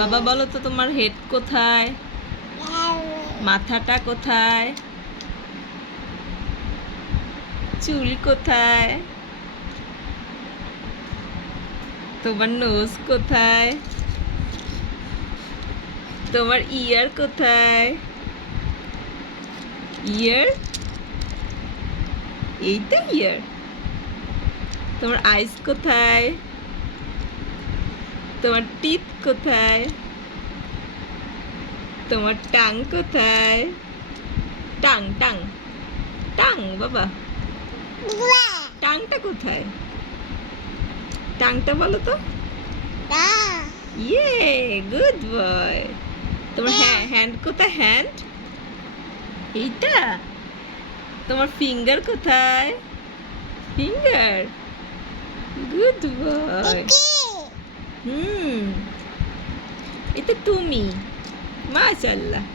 বাবা বলো তো তোমার হেড কোথায়, মাথাটা কোথায়, চুল কোথায়, তোমার নোজ কোথায়, তোমার ইয়ার কোথায়, ইয়ার, এইটা ইয়ার, তোমার আইস কোথায়, তোমার টিথ কোথায়, তোমার টাং কোথায়, টাং টাং টাং বাবা, টাংটা কোথায়, টাংটা বলো তো, ইয়ে গুড বয়। তোমার হ্যান্ড কোথায়, হ্যান্ড এইটা, তোমার ফিঙ্গার কোথায়, ফিঙ্গার, গুড বয়। এটা তুমি, মাশাআল্লাহ।